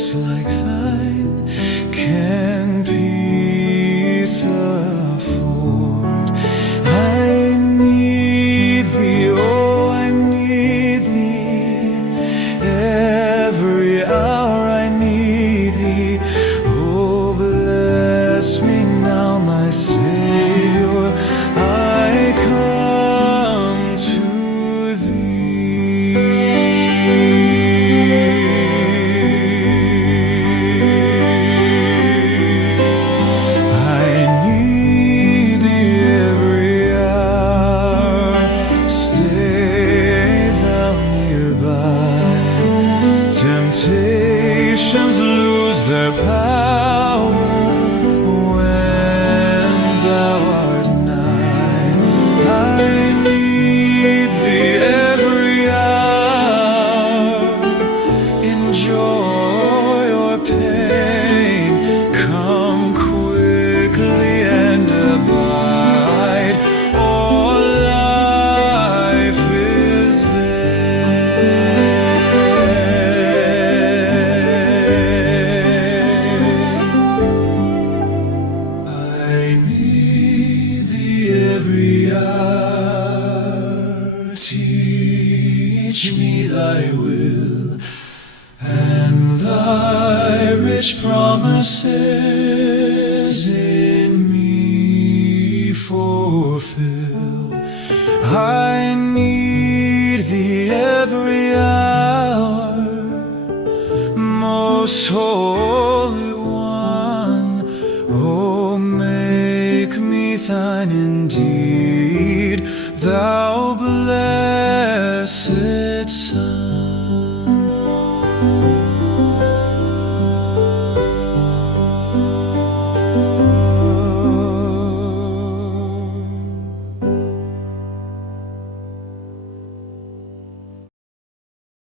grace like thine can peace afford. I need thee, oh, I need thee. Every hour I need thee. Oh, bless me now, my Savior, I come to thee. I need thee every hour. Stay thou nearby. Temptations lose their power when thou art nigh. I need thee every hour. In joy or pain, come quickly and abide, or life is vain. I need thee every hour. Teach me thy will, and thy rich promises in me fulfill. I need thee every hour, most holy one. Oh, make me thine indeed, thou blessed Son.